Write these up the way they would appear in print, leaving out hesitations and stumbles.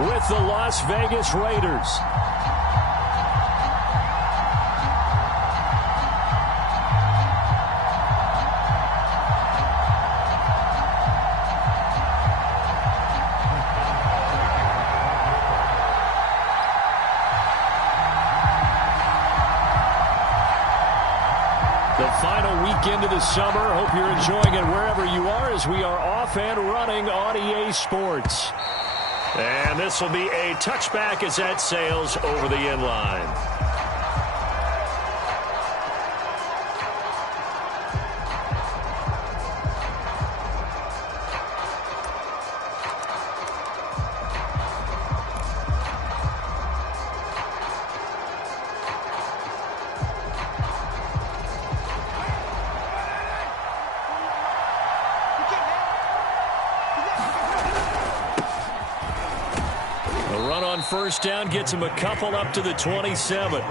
with the Las Vegas Raiders. The final weekend of the summer. Hope you're enjoying it wherever you are as we are off and running on EA Sports. And this will be a touchback as that sails over the end line. First down gets him a couple up to the 27.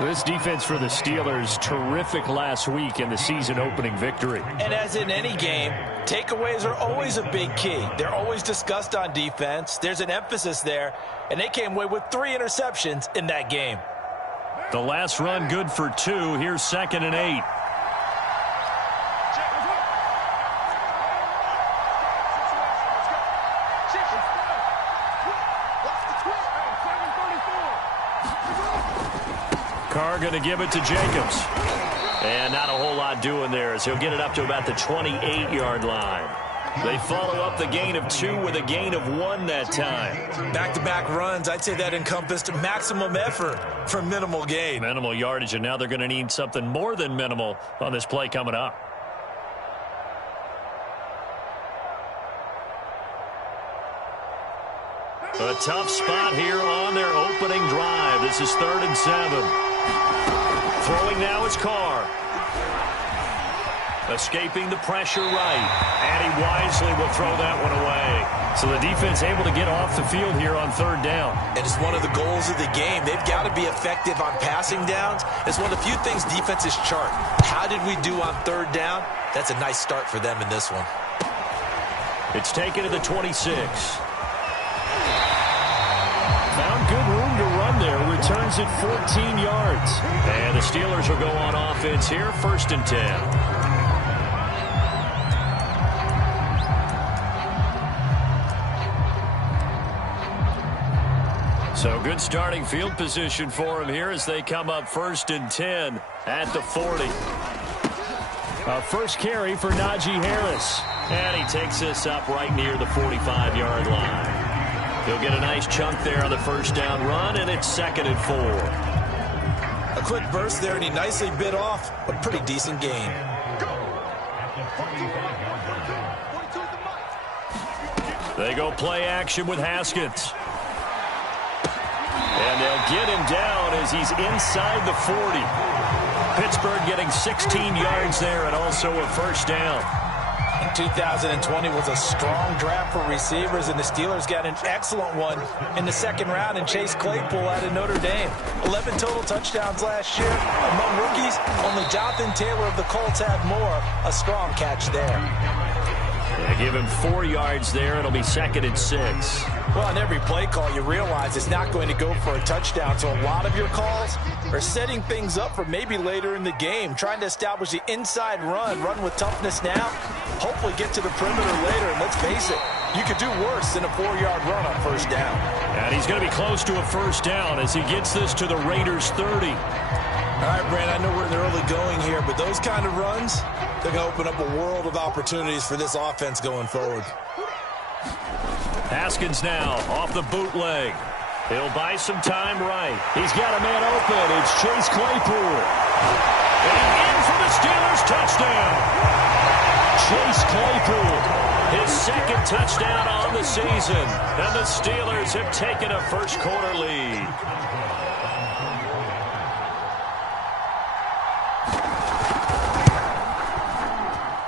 This defense for the Steelers, terrific last week in the season opening victory. And as in any game, takeaways are always a big key. They're always discussed on defense. There's an emphasis there, and they came away with 3 interceptions in that game. The last run good for 2. Here's 2nd and 8. Carr going to give it to Jacobs. And not a whole lot doing there as he'll get it up to about the 28-yard line. They follow up the gain of 2 with a gain of 1 that time. Back-to-back runs, I'd say that encompassed maximum effort for minimal gain. Minimal yardage, and now they're going to need something more than minimal on this play coming up. A tough spot here on their opening drive. This is 3rd and 7. Throwing now is Carr. Escaping the pressure right. And he wisely will throw that one away. So the defense able to get off the field here on 3rd down. And it's one of the goals of the game. They've got to be effective on passing downs. It's one of the few things defenses chart. How did we do on 3rd down? That's a nice start for them in this one. It's taken to the 26. Found good room to run there. Returns it 14 yards. And the Steelers will go on offense here. 1st and 10. So good starting field position for him here as they come up 1st and 10 at the 40. First carry for Najee Harris. And he takes this up right near the 45-yard line. He'll get a nice chunk there on the 1st down run, and it's 2nd and 4. A quick burst there, and he nicely bit off a pretty decent gain. They go play action with Haskins. And they'll get him down as he's inside the 40. Pittsburgh getting 16 yards there and also a 1st down. 2020 was a strong draft for receivers, and the Steelers got an excellent one in the 2nd round in Chase Claypool out of Notre Dame. 11 total touchdowns last year. Among rookies, only Jonathan Taylor of the Colts had more. A strong catch there. They give him 4 yards there. It'll be 2nd and 6. Well, on every play call, you realize it's not going to go for a touchdown, so a lot of your calls are setting things up for maybe later in the game, trying to establish the inside run with toughness now, hopefully get to the perimeter later, and let's face it, you could do worse than a 4-yard run on 1st down. And he's going to be close to a 1st down as he gets this to the Raiders' 30. All right, Brand, I know we're in the early going here, but those kind of runs, they're going to open up a world of opportunities for this offense going forward. Haskins now off the bootleg. He'll buy some time right. He's got a man open. It's Chase Claypool. And in for the Steelers touchdown. Chase Claypool, his 2nd touchdown on the season. And the Steelers have taken a 1st quarter lead.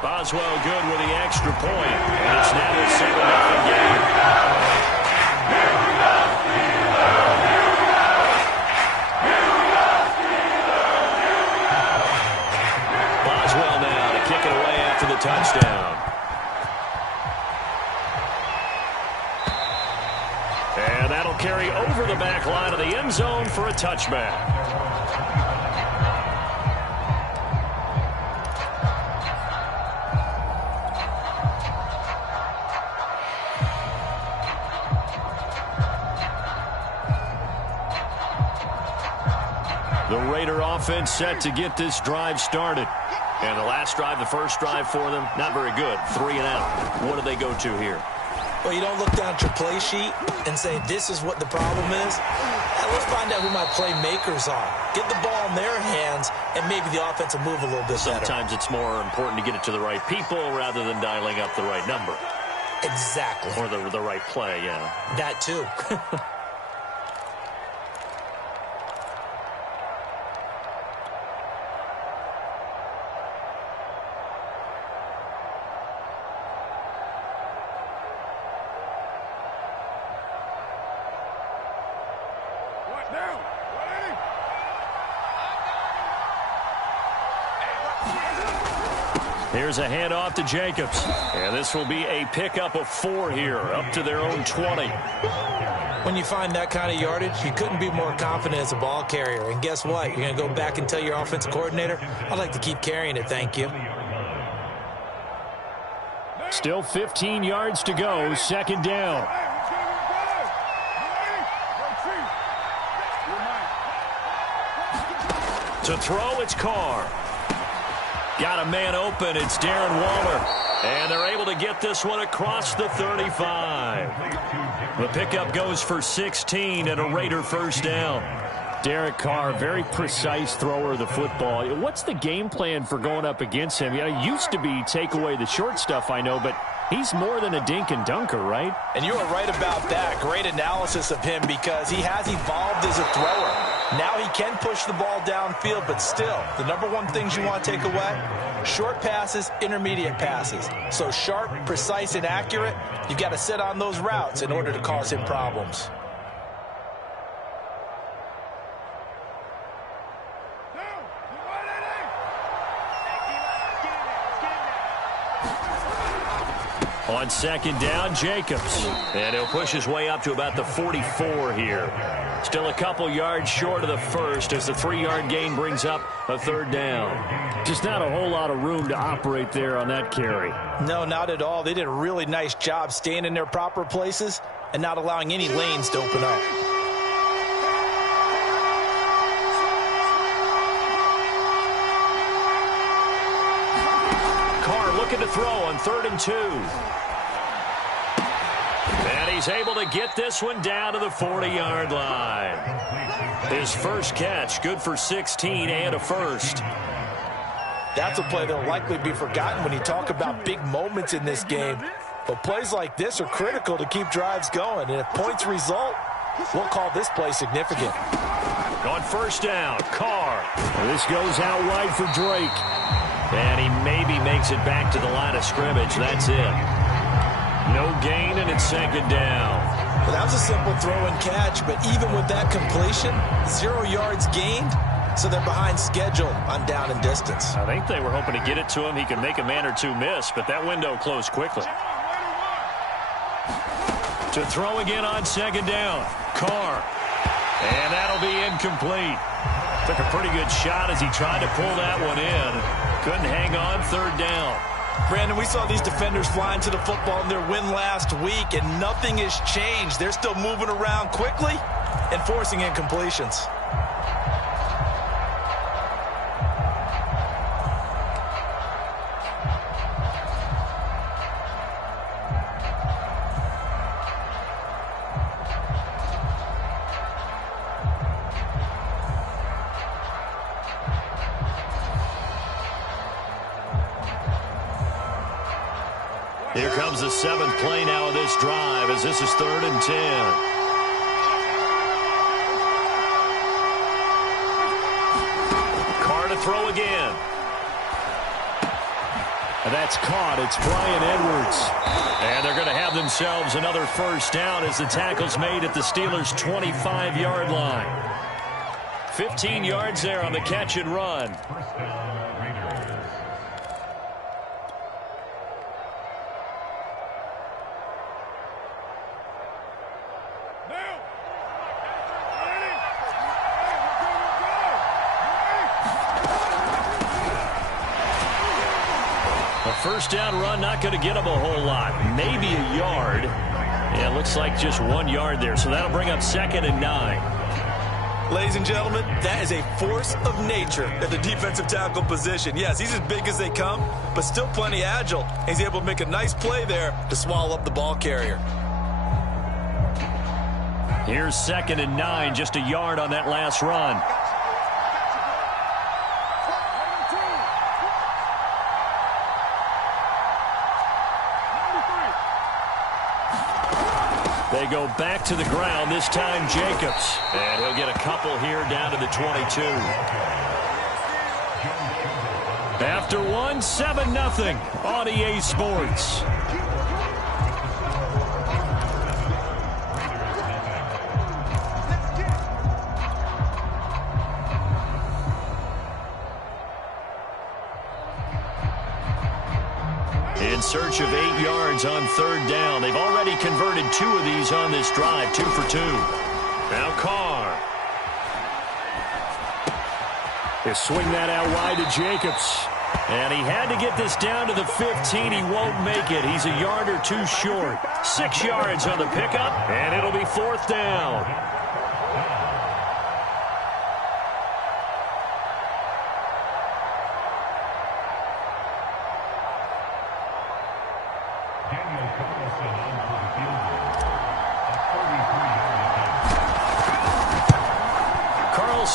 Boswell good with the extra point. And it's now a 7-0 game. Boswell now to kick it away after the touchdown. And that'll carry over the back line of the end zone for a touchback. The Raider offense set to get this drive started. And the last drive, the first drive for them, not very good. 3 and out. What do they go to here? Well, you don't look down at your play sheet and say, this is what the problem is. Now, let's find out who my playmakers are. Get the ball in their hands, and maybe the offense will move a little bit better. Sometimes it's more important to get it to the right people rather than dialing up the right number. Exactly. Or the right play, yeah. That too. Here's a handoff to Jacobs. And this will be a pickup of 4 here, up to their own 20. When you find that kind of yardage, you couldn't be more confident as a ball carrier. And guess what? You're going to go back and tell your offensive coordinator, I'd like to keep carrying it, thank you. Still 15 yards to go, second down. To throw, it's Carr. Got a man open. It's Darren Waller. And they're able to get this one across the 35. The pickup goes for 16 and a Raider first down. Derek Carr, very precise thrower of the football. What's the game plan for going up against him? Yeah, it used to be take away the short stuff, I know, but he's more than a dink and dunker, right? And you are right about that. Great analysis of him because he has evolved as a thrower. Now he can push the ball downfield, but still, the number one things you want to take away, short passes, intermediate passes. So sharp, precise, and accurate, you've got to sit on those routes in order to cause him problems. On second down, Jacobs. And he'll push his way up to about the 44 here. Still a couple yards short of the first as the 3-yard gain brings up a third down. Just not a whole lot of room to operate there on that carry. No, not at all. They did a really nice job staying in their proper places and not allowing any lanes to open up. Carr looking to throw on 3rd and 2. And he's able to get this one down to the 40-yard line. His first catch, good for 16 and a first. That's a play that will likely be forgotten when you talk about big moments in this game. But plays like this are critical to keep drives going. And if points result, we'll call this play significant. On first down, Carr. This goes out wide for Drake. And he maybe makes it back to the line of scrimmage. That's it. No gain, and it's second down. Well, that was a simple throw and catch, but even with that completion, 0 yards gained, so they're behind schedule on down and distance. I think they were hoping to get it to him. He could make a man or two miss, but that window closed quickly. To throw again on second down, Carr. And that'll be incomplete. Took a pretty good shot as he tried to pull that one in. Couldn't hang on, third down. Brandon, we saw these defenders flying to the football in their win last week, and nothing has changed. They're still moving around quickly and forcing incompletions. Here comes the 7th play now of this drive as this is 3rd and 10. Carr to throw again. And that's caught. It's Bryan Edwards. And they're going to have themselves another first down as the tackle's made at the Steelers' 25-yard line. 15 yards there on the catch and run. first down run not going to get him a whole lot. Maybe a yard. Yeah, it looks like just 1 yard there. So that'll bring up 2nd and 9. Ladies and gentlemen, that is a force of nature at the defensive tackle position. Yes, he's as big as they come, but still plenty agile. He's able to make a nice play there to swallow up the ball carrier. Here's 2nd and 9, just a yard on that last run. They go back to the ground, this time Jacobs. And he'll get a couple here down to the 22. After one, 7-0 on EA Sports. In search of 8 yards on 3rd down. They've already converted 2 of these on this drive, 2 for 2. Now Carr. He'll swing that out wide to Jacobs. And he had to get this down to the 15. He won't make it. He's a yard or 2 short. 6 yards on the pickup, and it'll be 4th down.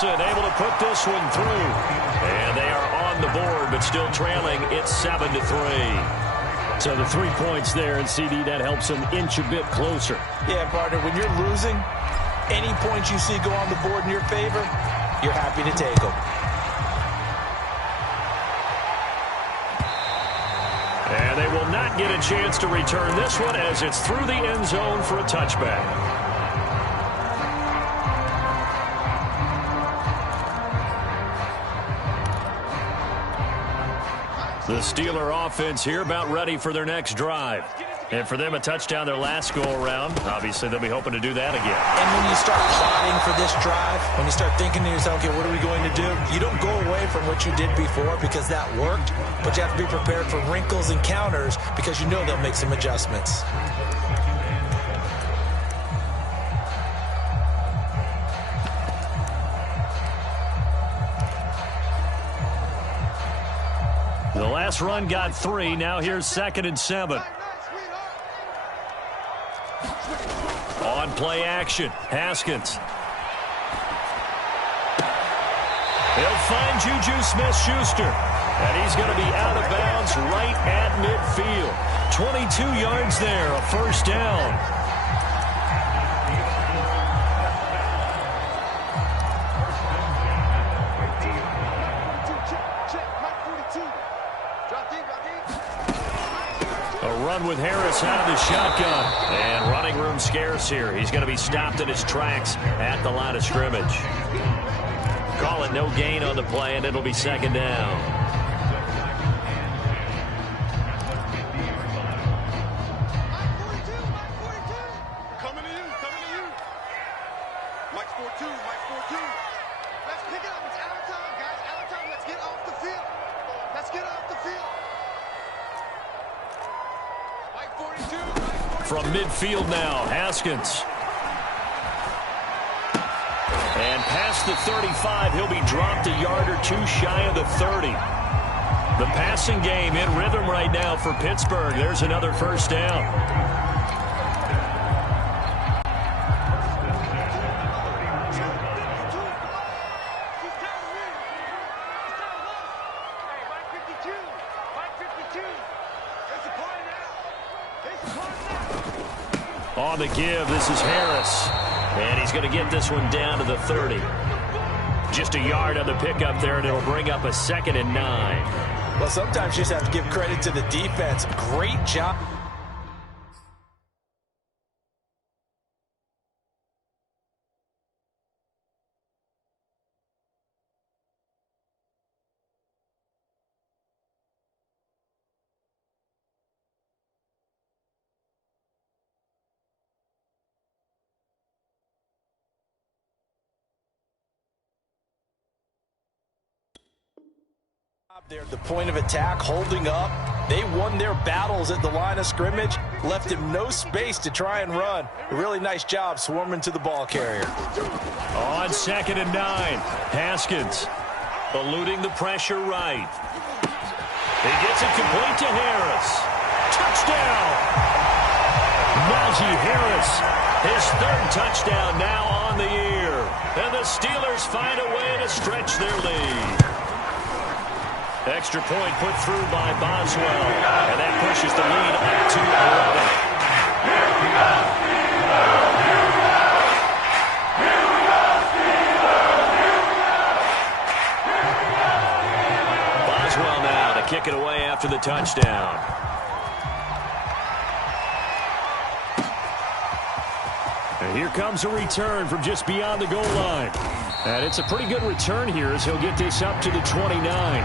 Able to put this one through. And they are on the board, but still trailing. It's 7-3. So the 3 points there, and CD, that helps them inch a bit closer. Yeah, partner, when you're losing, any points you see go on the board in your favor, you're happy to take them. And they will not get a chance to return this one as it's through the end zone for a touchback. The Steeler offense here about ready for their next drive. And for them, a touchdown their last go-around. Obviously, they'll be hoping to do that again. And when you start plotting for this drive, when you start thinking to yourself, okay, what are we going to do? You don't go away from what you did before because that worked, but you have to be prepared for wrinkles and counters because you know they'll make some adjustments. The last run got 3. Now here's 2nd and 7. On play action, Haskins. He'll find Juju Smith-Schuster. And he's going to be out of bounds right at midfield. 22 yards there, a first down. With Harris out of the shotgun. And running room scarce here. He's going to be stopped in his tracks at the line of scrimmage. Call it no gain on the play, and it'll be 2nd down. Coming to you. Mike 4-2. Let's pick it up. It's our time, guys. Our time. Let's get off the field. From midfield now, Haskins. And past the 35, he'll be dropped a yard or 2 shy of the 30. The passing game in rhythm right now for Pittsburgh. There's another first down. On the give, this is Harris. And he's going to get this one down to the 30. Just a yard on the pickup there, and it'll bring up a 2nd and 9. Well, sometimes you just have to give credit to the defense. Great job. They're at the point of attack, holding up, They won their battles at the line of scrimmage, left him no space to try and run. A really nice job swarming to the ball carrier. On 2nd and 9, Haskins eluding the pressure right. He gets it complete to Harris. Touchdown! Najee Harris, his 3rd touchdown now on the year. And the Steelers find a way to stretch their lead. Extra point put through by Boswell. And that pushes the lead up to 11. Boswell now to kick it away after the touchdown. And here comes a return from just beyond the goal line. And it's a pretty good return here as he'll get this up to the 29.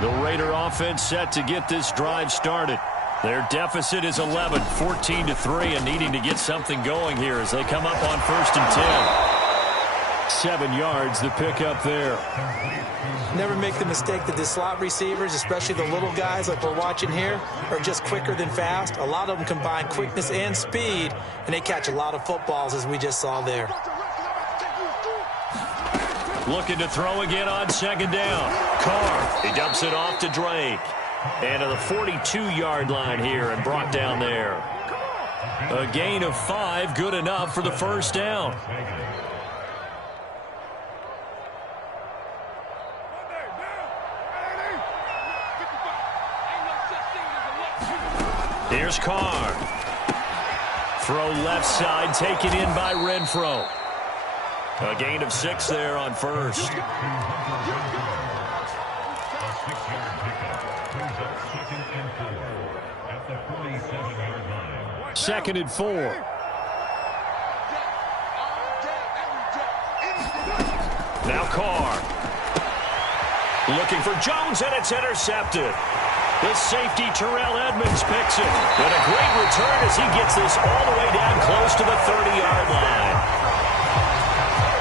The Raider offense set to get this drive started. Their deficit is 11, 14-3, and needing to get something going here as they come up on 1st and 10. 7 yards the pick up there. Never make the mistake that the slot receivers, especially the little guys like we're watching here, are just quicker than fast. A lot of them combine quickness and speed, and they catch a lot of footballs, as we just saw there. Looking to throw again on 2nd down. Carr, he dumps it off to Drake. And to the 42-yard line here and brought down there. A gain of 5, good enough for the 1st down. Here's Carr. Throw left side, taken in by Renfro. A gain of 6 there on 1st. Second and 4. Now Carr. Looking for Jones, and it's intercepted. The safety, Terrell Edmonds, picks it. And a great return as he gets this all the way down close to the 30-yard line.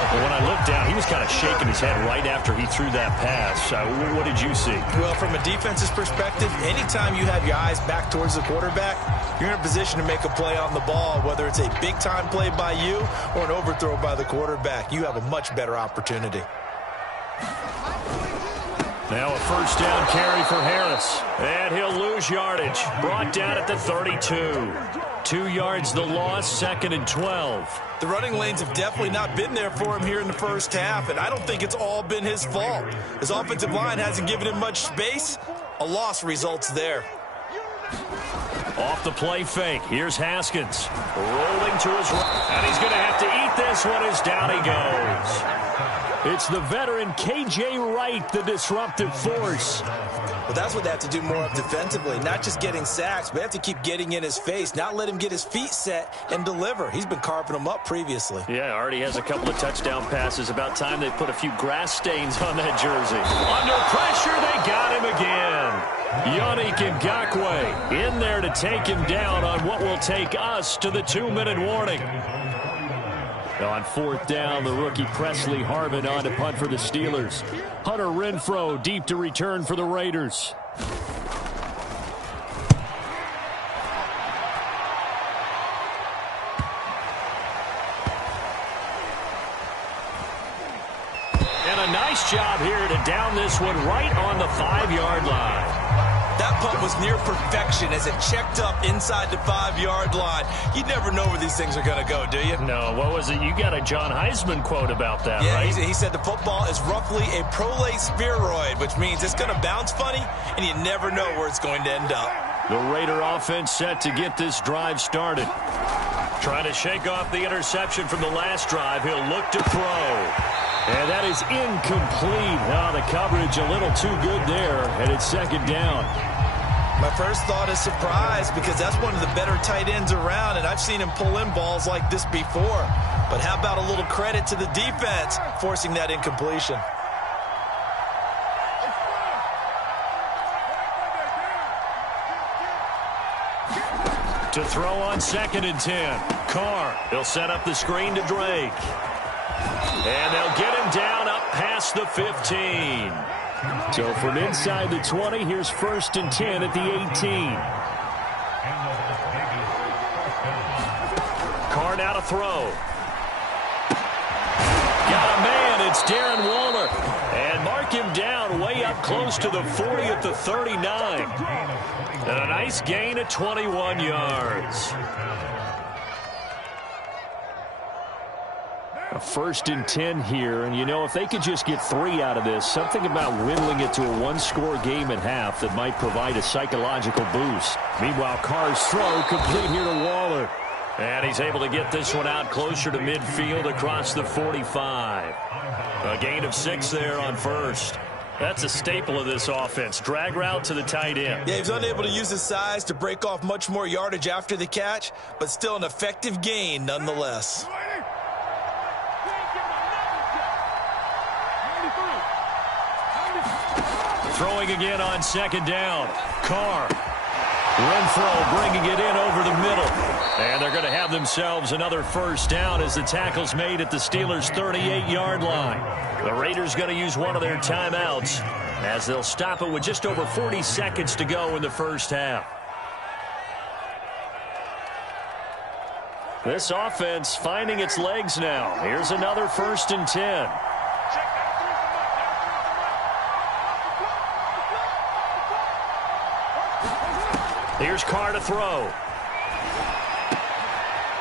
But when I looked down, he was kind of shaking his head right after he threw that pass. What did you see? Well, from a defense's perspective, anytime you have your eyes back towards the quarterback, you're in a position to make a play on the ball, whether it's a big-time play by you or an overthrow by the quarterback. You have a much better opportunity. Now a 1st down carry for Harris. And he'll lose yardage. Brought down at the 32. 2 yards the loss, 2nd and 12. The running lanes have definitely not been there for him here in the 1st half, and I don't think it's all been his fault. His offensive line hasn't given him much space. A loss results there. Off the play fake. Here's Haskins. Rolling to his right. And he's going to have to eat this one as down he goes. It's the veteran K.J. Wright, the disruptive force. Well, that's what they have to do more of defensively. Not just getting sacks, but they have to keep getting in his face. Not let him get his feet set and deliver. He's been carving them up previously. Yeah, already has a couple of touchdown passes. About time they put a few grass stains on that jersey. Under pressure, they got him again. Yannick Ngakoue in there to take him down on what will take us to the 2-minute warning. On 4th down, the rookie Presley Harvin on to punt for the Steelers. Hunter Renfro deep to return for the Raiders. And a nice job here to down this one right on the 5-yard line. That punt was near perfection as it checked up inside the 5-yard line. You never know where these things are going to go, do you? No, what was it? You got a John Heisman quote about that, yeah, right? He said the football is roughly a prolate spheroid, which means it's going to bounce funny, and you never know where it's going to end up. The Raider offense set to get this drive started. Trying to shake off the interception from the last drive. He'll look to throw. And that is incomplete. Oh, the coverage a little too good there, and it's 2nd down. My first thought is surprise because that's one of the better tight ends around, and I've seen him pull in balls like this before. But how about a little credit to the defense forcing that incompletion? To throw on 2nd and 10. Carr. He'll set up the screen to Drake. And they'll get him down up past the 15. So from inside the 20, here's 1st and 10 at the 18. Carr now to throw. Got a man. It's Darren Waller. And mark him down way up close to the 40 at the 39. And a nice gain of 21 yards. A 1st and 10 here, and you know, if they could just get 3 out of this, something about whittling it to a one-score game at half that might provide a psychological boost. Meanwhile, Carr's throw complete here to Waller. And he's able to get this one out closer to midfield across the 45. A gain of 6 there on 1st. That's a staple of this offense. Drag route to the tight end. Yeah, he's unable to use his size to break off much more yardage after the catch, but still an effective gain nonetheless. Throwing again on 2nd down. Carr. Renfro bringing it in over the middle. And they're going to have themselves another 1st down as the tackle's made at the Steelers' 38-yard line. The Raiders going to use one of their timeouts as they'll stop it with just over 40 seconds to go in the 1st half. This offense finding its legs now. Here's another 1st and 10. Here's Carr to throw.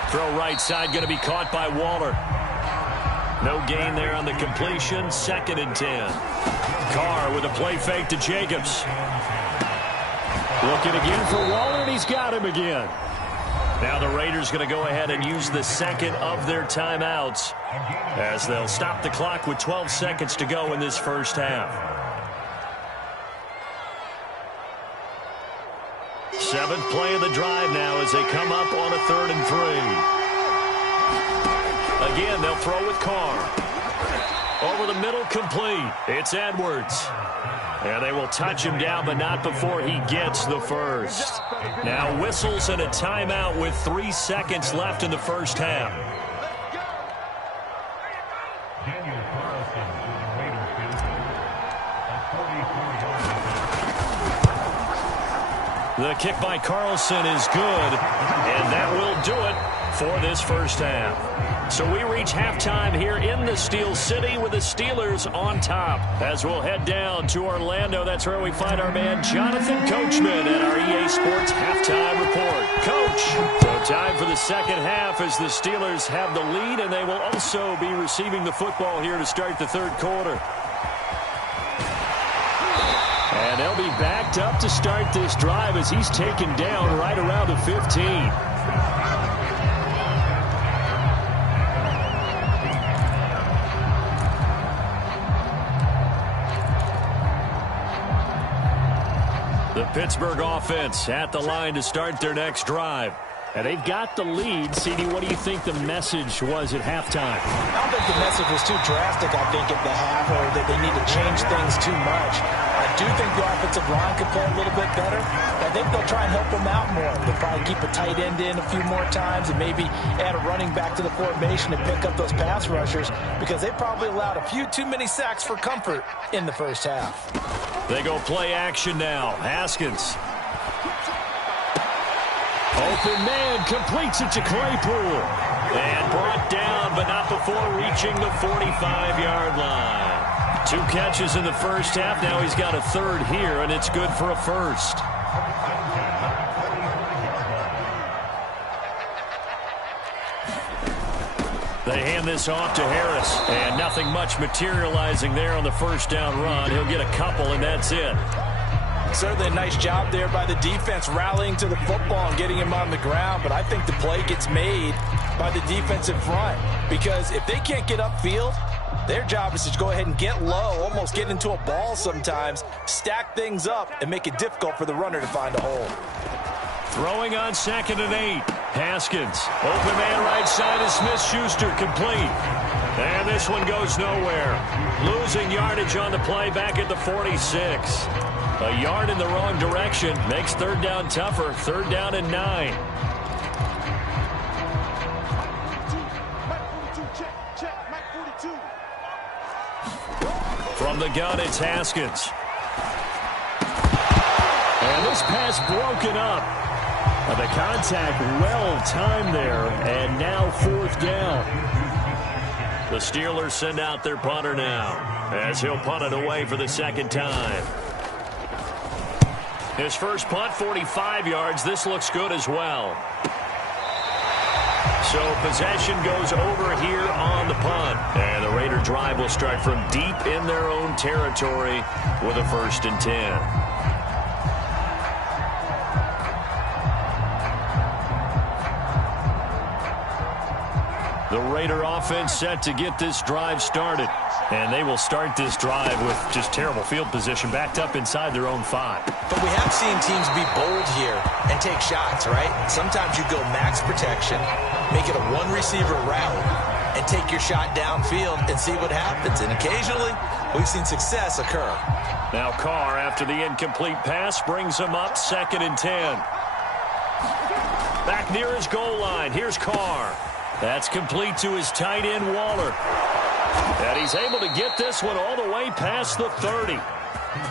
Throw right side, going to be caught by Waller. No gain there on the completion. 2nd and 10. Carr with a play fake to Jacobs. Looking again for Waller, and he's got him again. Now the Raiders going to go ahead and use the 2nd of their timeouts as they'll stop the clock with 12 seconds to go in this 1st half. 7th play of the drive now as they come up on a 3rd and 3. Again, they'll throw with Carr. Over the middle, complete. It's Edwards. And they will touch him down, but not before he gets the 1st. Now whistles and a timeout with 3 seconds left in the 1st half. The kick by Carlson is good, and that will do it for this 1st half. So we reach halftime here in the Steel City with the Steelers on top. As we'll head down to Orlando, that's where we find our man Jonathan Coachman at our EA Sports Halftime Report. Coach, so time for the 2nd half as the Steelers have the lead, and they will also be receiving the football here to start the 3rd quarter. And they'll be backed up to start this drive as he's taken down right around the 15. The Pittsburgh offense at the line to start their next drive. And they've got the lead. CD, what do you think the message was at halftime? I don't think the message was too drastic, I think, at the half, or that they need to change things too much. I do think the offensive line could play a little bit better. I think they'll try and help them out more. They'll probably keep a tight end in a few more times and maybe add a running back to the formation to pick up those pass rushers because they probably allowed a few too many sacks for comfort in the 1st half. They go play action now. Haskins. Open man completes it to Claypool. And brought down, but not before reaching the 45-yard line. 2 catches in the 1st half. Now he's got a 3rd here, and it's good for a 1st. They hand this off to Harris. And nothing much materializing there on the 1st down run. He'll get a couple, and that's it. Certainly a nice job there by the defense rallying to the football and getting him on the ground, but I think the play gets made by the defensive front because if they can't get upfield, their job is to go ahead and get low, almost get into a ball sometimes, stack things up, and make it difficult for the runner to find a hole. Throwing on 2nd and 8. Haskins. Open man right side is Smith-Schuster, complete. And this one goes nowhere. Losing yardage on the play back at the 46. A yard in the wrong direction makes 3rd down tougher. 3rd down and 9. From the gun, it's Haskins. And this pass broken up. The contact well-timed there, and now 4th down. The Steelers send out their punter now, as he'll punt it away for the 2nd time. His first punt, 45 yards. This looks good as well. So possession goes over here on the punt. And the Raider drive will start from deep in their own territory with a 1st and 10. The Raider offense set to get this drive started. And they will start this drive with just terrible field position backed up inside their own 5. But we have seen teams be bold here and take shots, right? Sometimes you go max protection, make it a one-receiver route, and take your shot downfield and see what happens. And occasionally, we've seen success occur. Now Carr, after the incomplete pass, brings him up 2nd and 10. Back near his goal line. Here's Carr. That's complete to his tight end, Waller. And he's able to get this one all the way past the 30.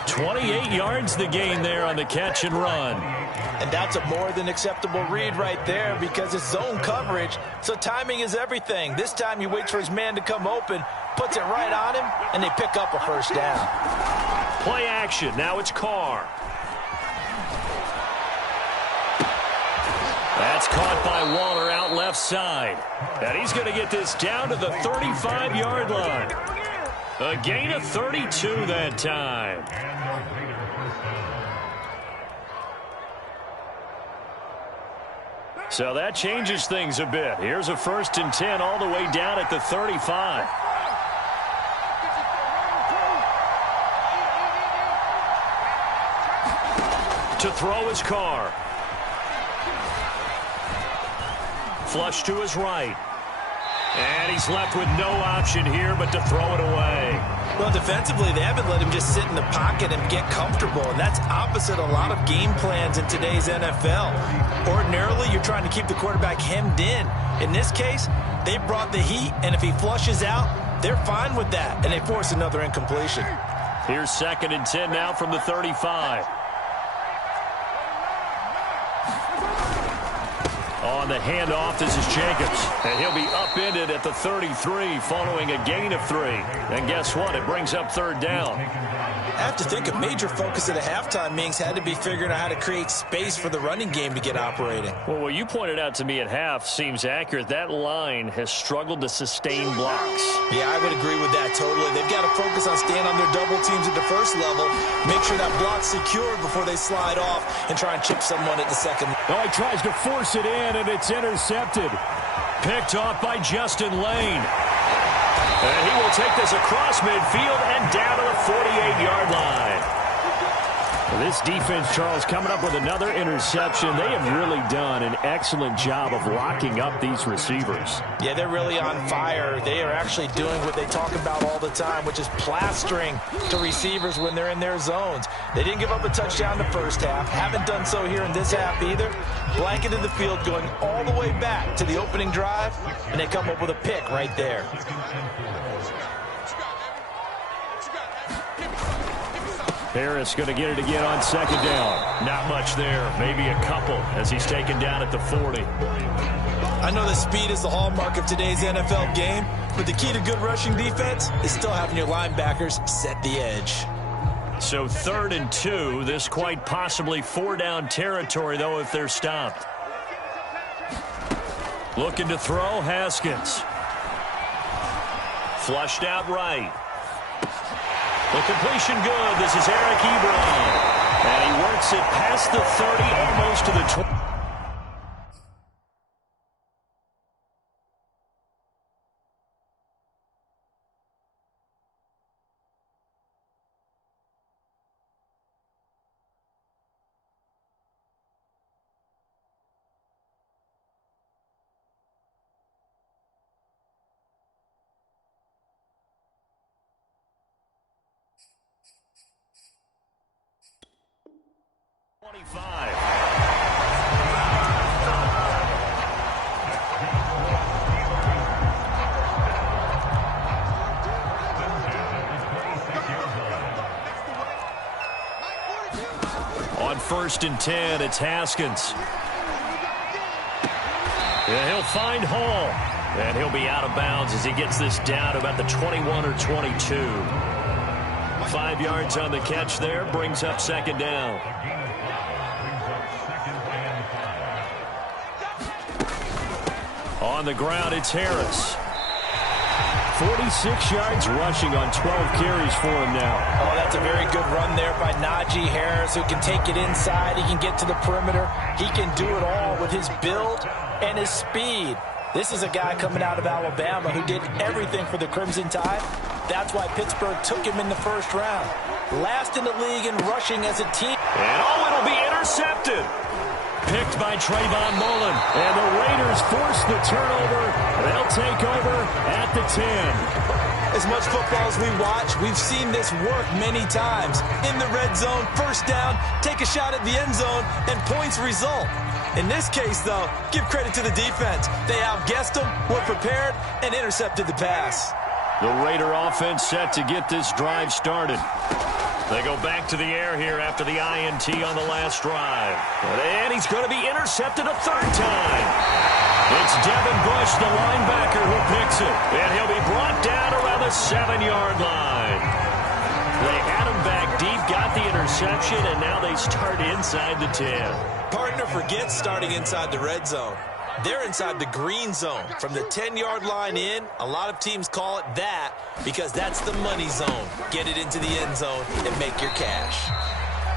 28 yards the gain there on the catch and run. And that's a more than acceptable read right there because it's zone coverage, so timing is everything. This time he waits for his man to come open, puts it right on him, and they pick up a 1st down. Play action. Now it's Carr. That's caught by Waller out left side. And he's going to get this down to the 35-yard line. A gain of 32 that time. So that changes things a bit. Here's a 1st and 10 all the way down at the 35. To throw his Carr. Flush to his right. And he's left with no option here but to throw it away. Well, defensively, they haven't let him just sit in the pocket and get comfortable, and that's opposite a lot of game plans in today's NFL. Ordinarily, you're trying to keep the quarterback hemmed in. In this case, they brought the heat, and if he flushes out, they're fine with that, and they force another incompletion. Here's 2nd and 10 now from the 35. On the handoff, this is Jacobs. And he'll be upended at the 33 following a gain of 3. And guess what? It brings up 3rd down. I have to think a major focus at a halftime, Mings, had to be figuring out how to create space for the running game to get operating. Well, what you pointed out to me at half seems accurate. That line has struggled to sustain blocks. Yeah, I would agree with that totally. They've got to focus on staying on their double teams at the first level, make sure that block's secured before they slide off and try and chip someone at the second. Oh, he tries to force it in, and it's intercepted. Picked off by Justin Lane. And he will take this across midfield and down to the 48-yard line. This defense, Charles, coming up with another interception. They have really done an excellent job of locking up these receivers. Yeah, they're really on fire. They are actually doing what they talk about all the time, which is plastering to receivers when they're in their zones. They didn't give up a touchdown the first half. Haven't done so here in this half either. Blanketed the field going all the way back to the opening drive, and they come up with a pick right there. Harris going to get it again on 2nd down. Not much there, maybe a couple as he's taken down at the 40. I know that speed is the hallmark of today's NFL game, but the key to good rushing defense is still having your linebackers set the edge. So 3rd and 2, this quite possibly 4-down territory, though, if they're stopped. Looking to throw, Haskins. Flushed out right. The completion good. This is Eric Ebron. And he works it past the 30, almost to the 20. On 1st and 10, it's Haskins. And he'll find Hall. And he'll be out of bounds as he gets this down to about the 21 or 22. 5 yards on the catch there, brings up 2nd down. On the ground, it's Harris. 46 yards rushing on 12 carries for him now. Oh, that's a very good run there by Najee Harris, who can take it inside. He can get to the perimeter. He can do it all with his build and his speed. This is a guy coming out of Alabama who did everything for the Crimson Tide. That's why Pittsburgh took him in the 1st round. Last in the league in rushing as a team. And it'll be intercepted. Picked by Trayvon Mullen. And the Raiders force the turnover. They'll take over at the 10. As much football as we watch, we've seen this work many times. In the red zone, 1st down, take a shot at the end zone, and points result. In this case, though, give credit to the defense. They outguessed them, were prepared, and intercepted the pass. The Raider offense set to get this drive started. They go back to the air here after the INT on the last drive. And he's going to be intercepted a 3rd time. It's Devin Bush, the linebacker, who picks it. And he'll be brought down around the 7-yard line. They had him back deep, got the interception, and now they start inside the 10. Partner forgets starting inside the red zone. They're inside the green zone. From the 10-yard line in, a lot of teams call it that because that's the money zone. Get it into the end zone and make your cash.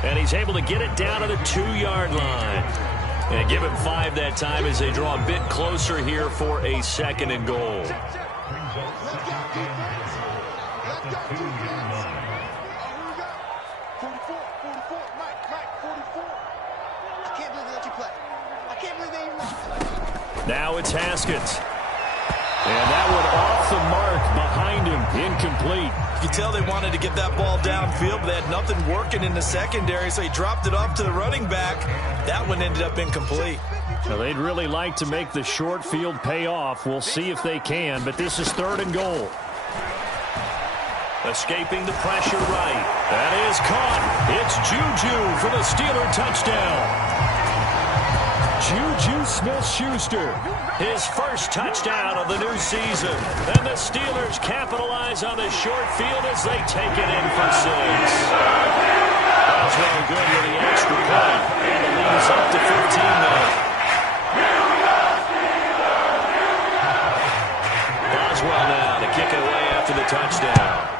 And he's able to get it down to the 2-yard line. And give him 5 that time as they draw a bit closer here for a 2nd and goal. Let's go, defense. Let's go, defense. Who we got? 44, Mike, 44. I can't believe they let you play. I can't believe they even let you play. Now it's Haskins. And that one off the mark behind him, incomplete. You can tell they wanted to get that ball downfield, but they had nothing working in the secondary, so he dropped it off to the running back. That one ended up incomplete. Now, they'd really like to make the short field pay off. We'll see if they can, but this is 3rd and goal. Escaping the pressure right. That is caught. It's Juju for the Steeler touchdown. Juju Smith-Schuster, his 1st touchdown of the new season. And the Steelers capitalize on the short field as they take it in for 6. That's really good with the extra point. And the lead is up to 15 now. Boswell now to kick it away after the touchdown.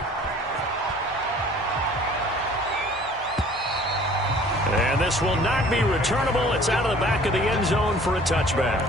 And this will not be returnable. It's out of the back of the end zone for a touchback.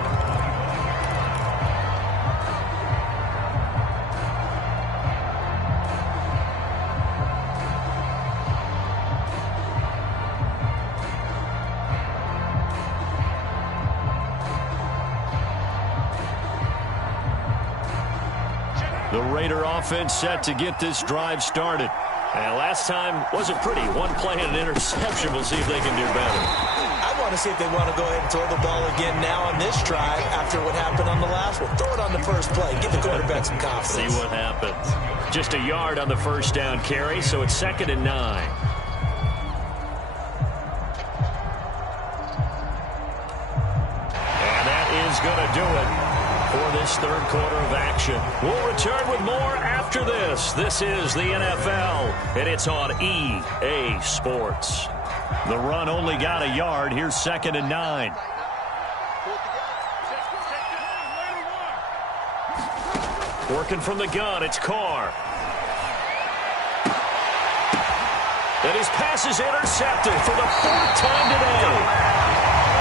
The Raider offense set to get this drive started. And last time wasn't pretty. 1 play and an interception. We'll see if they can do better. I want to see if they want to go ahead and throw the ball again now on this drive after what happened on the last one. Throw it on the 1st play. Give the quarterback some confidence. See what happens. Just a yard on the 1st down carry, so it's 2nd and 9. And that is going to do it for this 3rd quarter of action. We'll return with more after this. This is the NFL, and it's on EA Sports. The run only got a yard. Here's 2nd and 9. Working from the gun, it's Carr. And his pass is intercepted for the 4th time today.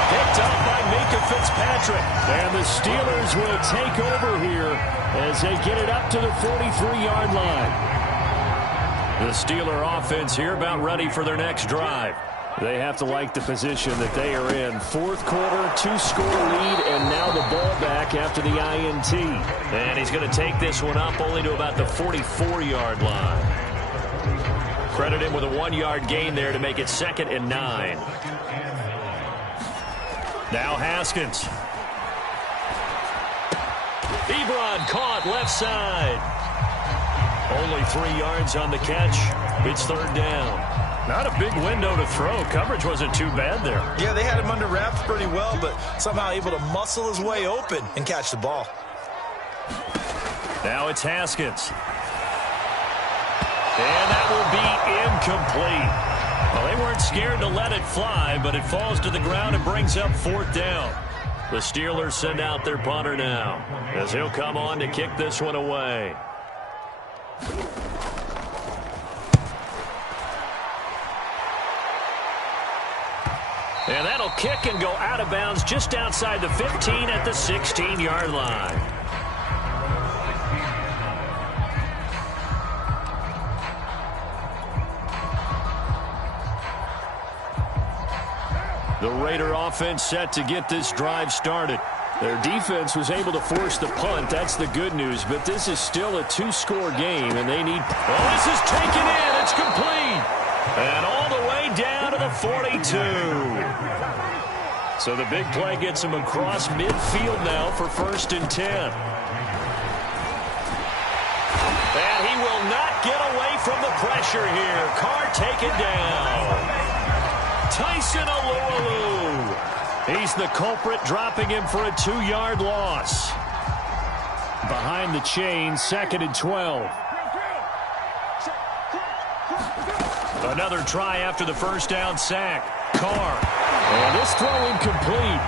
Picked up by Minkah Fitzpatrick. And the Steelers will take over here as they get it up to the 43-yard line. The Steeler offense here about ready for their next drive. They have to like the position that they are in. 4th quarter, 2-score lead, and now the ball back after the INT. And he's going to take this one up only to about the 44-yard line. Credit him with a 1-yard gain there to make it 2nd and 9. Now Haskins. Ebron caught left side. Only 3 yards on the catch. It's third down. Not a big window to throw. Coverage wasn't too bad there. Yeah, they had him under wraps pretty well, but somehow able to muscle his way open and catch the ball. Now it's Haskins. And that will be incomplete. Well, they weren't scared to let it fly, but it falls to the ground and brings up fourth down. The Steelers send out their punter now, as he'll come on to kick this one away. And that'll kick and go out of bounds just outside the 15 at the 16-yard line. The Raider offense set to get this drive started. Their defense was able to force the punt. That's the good news. But this is still a 2-score game, and they need... Oh, this is taken in. It's complete. And all the way down to the 42. So the big play gets him across midfield now for 1st and 10. And he will not get away from the pressure here. Carr taken down. Tyson Alualu. He's the culprit, dropping him for a 2-yard loss. Behind the chain, 2nd and 12. Another try after the first down sack. Carr. And this throw incomplete.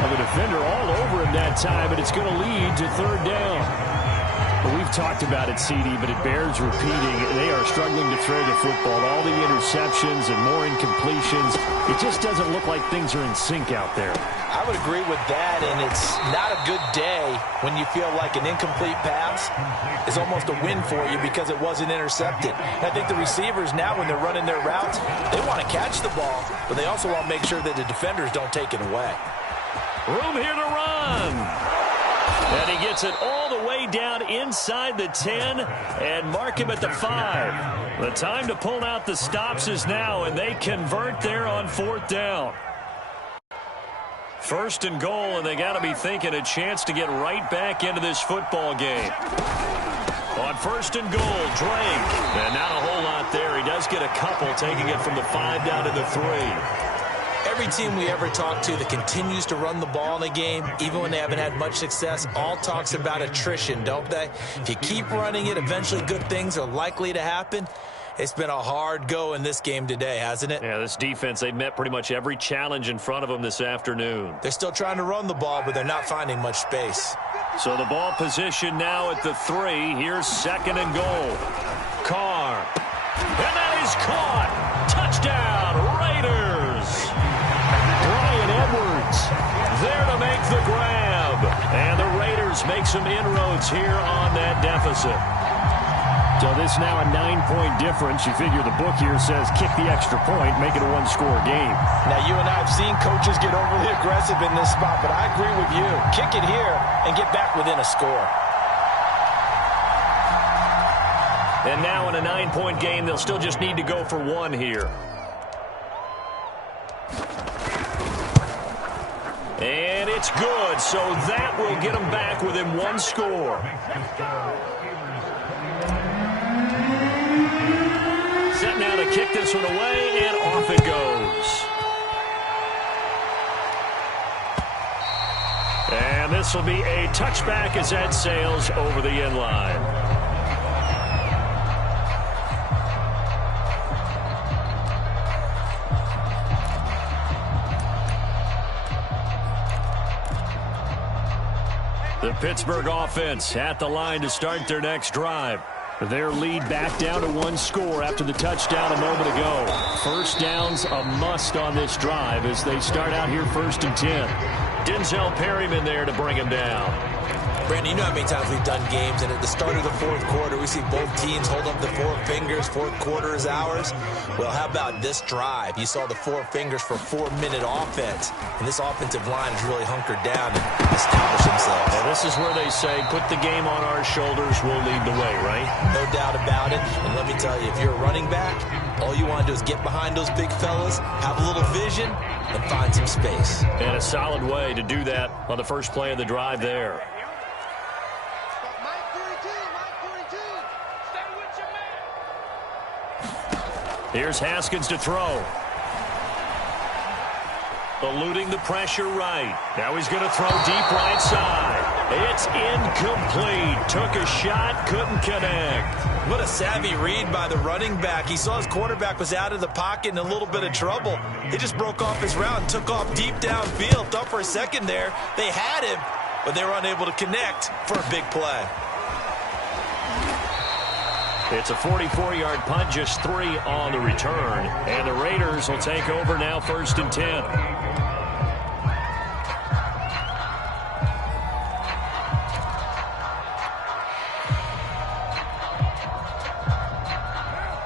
Well, the defender all over him that time, but it's going to lead to third down. Well, we've talked about it, CD, but it bears repeating. They are struggling to throw the football. All the interceptions and more incompletions. It just doesn't look like things are in sync out there. I would agree with that, and it's not a good day when you feel like an incomplete pass is almost a win for you because it wasn't intercepted. And I think the receivers now, when they're running their routes, they want to catch the ball, but they also want to make sure that the defenders don't take it away. Room here to run. And he gets it all the way down inside the 10 and mark him at the 5. The time to pull out the stops is now, and they convert there on 4th down. 1st and goal, and they got to be thinking a chance to get right back into this football game. On 1st and goal, Drake. And not a whole lot there. He does get a couple, taking it from the 5 down to the 3. Every team we ever talk to that continues to run the ball in a game, even when they haven't had much success, all talks about attrition, don't they? If you keep running it, eventually good things are likely to happen. It's been a hard go in this game today, hasn't it? Yeah, this defense, they've met pretty much every challenge in front of them this afternoon. They're still trying to run the ball, but they're not finding much space. So the ball position now at the 3. Here's 2nd and goal. Carr. And that is caught. Touchdown, Raiders. Bryan Edwards there to make the grab. And the Raiders make some inroads here on that deficit. So this now a 9-point difference. You figure the book here says kick the extra point, make it a 1-score game. Now, you and I have seen coaches get overly aggressive in this spot, but I agree with you. Kick it here and get back within a score. And now in a 9-point game, they'll still just need to go for 1 here. And it's good, so that will get them back within 1 score. Set now to kick this one away, and off it goes. And this will be a touchback as that sails over the end line. The Pittsburgh offense at the line to start their next drive. Their lead back down to 1 score after the touchdown a moment ago. First down's a must on this drive as they start out here 1st and 10. Denzel Perryman there to bring him down. Brandon, you know how many times we've done games, and at the start of the 4th quarter, we see both teams hold up the 4 fingers. 4th quarter is ours. Well, how about this drive? You saw the 4 fingers for 4-minute offense, and this offensive line has really hunkered down and established themselves. Well, this is where they say, put the game on our shoulders, we'll lead the way, right? No doubt about it. And let me tell you, if you're a running back, all you want to do is get behind those big fellas, have a little vision, and find some space. And a solid way to do that on the first play of the drive there. Mike 42, Mike 42. Stay with Here's Haskins to throw. Eluding the pressure right. Now he's going to throw deep right side. It's incomplete. Took a shot, couldn't connect. What a savvy read by the running back. He saw his quarterback was out of the pocket in a little bit of trouble. He just broke off his route and took off deep downfield. Thought for a second there they had him, but they were unable to connect for a big play. It's a 44-yard punt, just 3 on the return. And the Raiders will take over now, 1st and 10.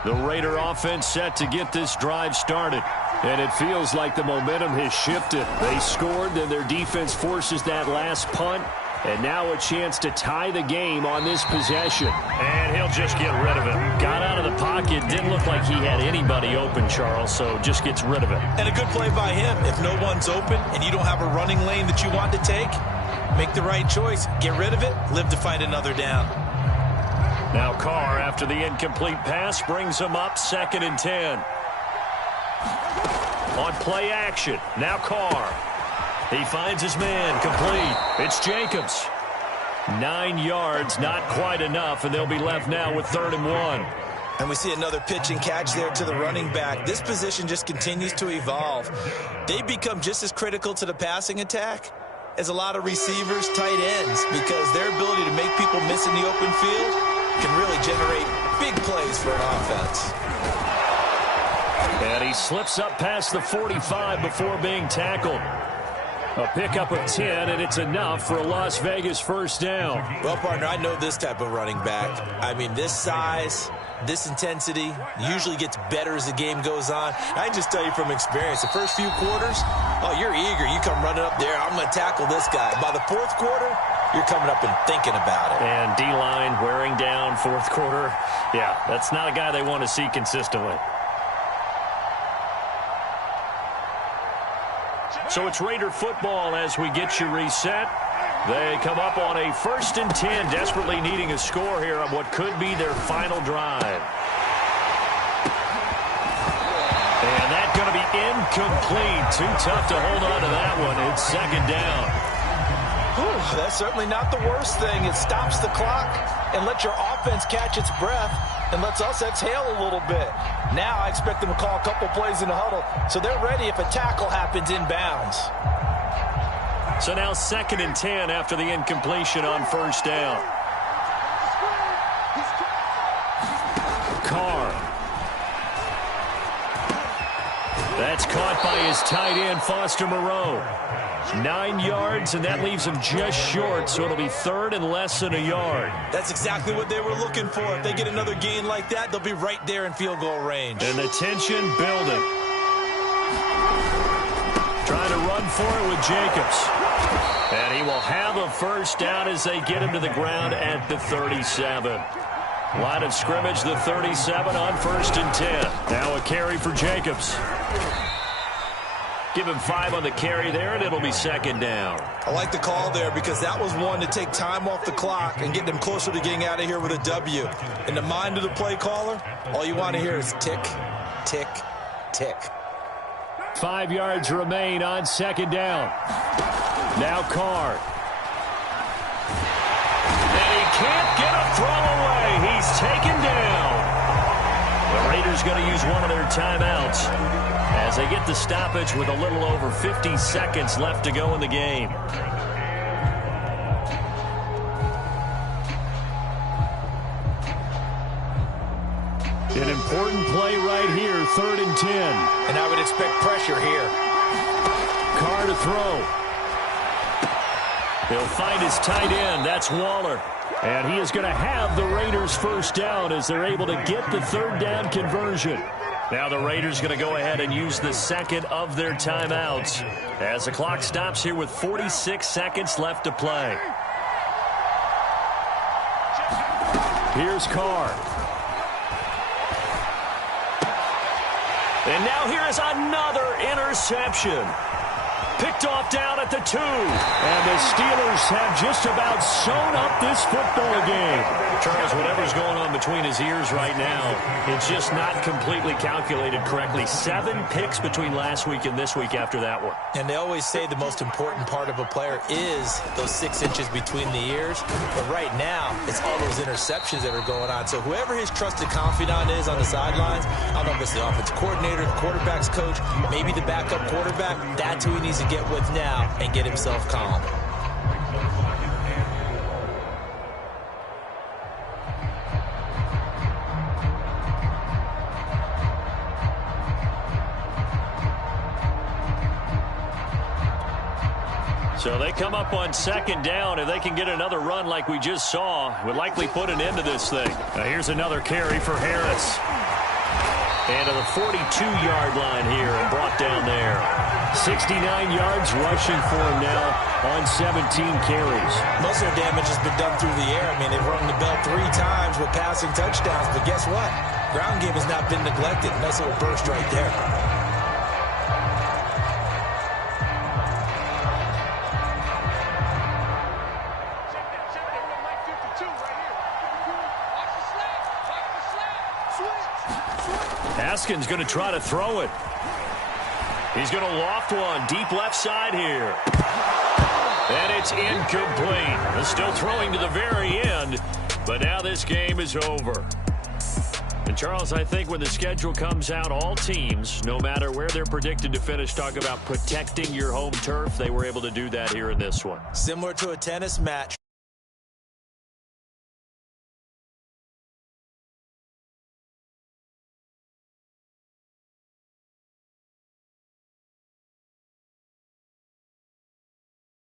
The Raider offense set to get this drive started. And it feels like the momentum has shifted. They scored, then their defense forces that last punt. And now a chance to tie the game on this possession. And he'll just get rid of it. Got out of the pocket. Didn't look like he had anybody open, Charles, so just gets rid of it. And a good play by him. If no one's open and you don't have a running lane that you want to take, make the right choice. Get rid of it. Live to fight another down. Now Carr, after the incomplete pass, brings him up 2nd and 10. On play action. Now Carr. He finds his man, complete. It's Jacobs. 9 yards, not quite enough, and they'll be left now with 3rd and 1. And we see another pitch and catch there to the running back. This position just continues to evolve. They become just as critical to the passing attack as a lot of receivers, tight ends, because their ability to make people miss in the open field can really generate big plays for an offense. And he slips up past the 45 before being tackled. A pickup of 10, and it's enough for a Las Vegas 1st down. Well, partner, I know this type of running back. I mean, this size, this intensity usually gets better as the game goes on. I can just tell you from experience, the first few quarters, oh, you're eager. You come running up there, I'm going to tackle this guy. By the 4th quarter, you're coming up and thinking about it. And D-line wearing down 4th quarter. Yeah, that's not a guy they want to see consistently. So it's Raider football as we get you reset. They come up on a 1st and 10, desperately needing a score here on what could be their final drive. And that's going to be incomplete. Too tough to hold on to that one. It's 2nd down. Whew, that's certainly not the worst thing. It stops the clock and lets your offense catch its breath and lets us exhale a little bit. Now I expect them to call a couple plays in the huddle, so they're ready if a tackle happens inbounds. So now 2nd and 10 after the incompletion on 1st down. Carr. That's caught by his tight end, Foster Moreau. 9 yards, and that leaves him just short, so it'll be 3rd and less than a yard. That's exactly what they were looking for. If they get another gain like that, they'll be right there in field goal range. And the tension building. Trying to run for it with Jacobs. And he will have a 1st down as they get him to the ground at the 37. Line of scrimmage, the 37 on 1st and 10. Now a carry for Jacobs. Give him 5 on the carry there, and it'll be 2nd down. I like the call there because that was one to take time off the clock and get them closer to getting out of here with a W. In the mind of the play caller, all you want to hear is tick, tick, tick. 5 yards remain on 2nd down. Now Carr. And he can't get a throw away. He's taken down. The Raiders going to use one of their timeouts as they get the stoppage with a little over 50 seconds left to go in the game. An important play right here, 3rd and 10. And I would expect pressure here. Carr to throw. He'll find his tight end. That's Waller. And he is going to have the Raiders 1st down as they're able to get the 3rd down conversion. Now the Raiders going to go ahead and use the 2nd of their timeouts as the clock stops here with 46 seconds left to play. Here's Carr. And now here is another interception. Picked off down at the 2. And the Steelers have just about sewn up this football game. Charles, whatever's going on between his ears right now, it's just not completely calculated correctly. 7 picks between last week and this week after that one. And they always say the most important part of a player is those 6 inches between the ears. But right now, it's all those interceptions that are going on. So whoever his trusted confidant is on the sidelines, I don't know if it's the offensive coordinator, the quarterback's coach, maybe the backup quarterback, that's who he needs to get with now and get himself calm. So they come up on 2nd down. If they can get another run like we just saw, would likely put an end to this thing. Now here's another carry for Harris. And to the 42-yard line here and brought down there. 69 yards rushing for him now on 17 carries. Most of their damage has been done through the air. I mean, they've rung the bell 3 times with passing touchdowns. But guess what? Ground game has not been neglected. Nice little burst right there. Haskins going to try to throw it. He's going to loft one deep left side here. And it's incomplete. They're still throwing to the very end, but now this game is over. And Charles, I think when the schedule comes out, all teams, no matter where they're predicted to finish, talk about protecting your home turf. They were able to do that here in this one. Similar to a tennis match.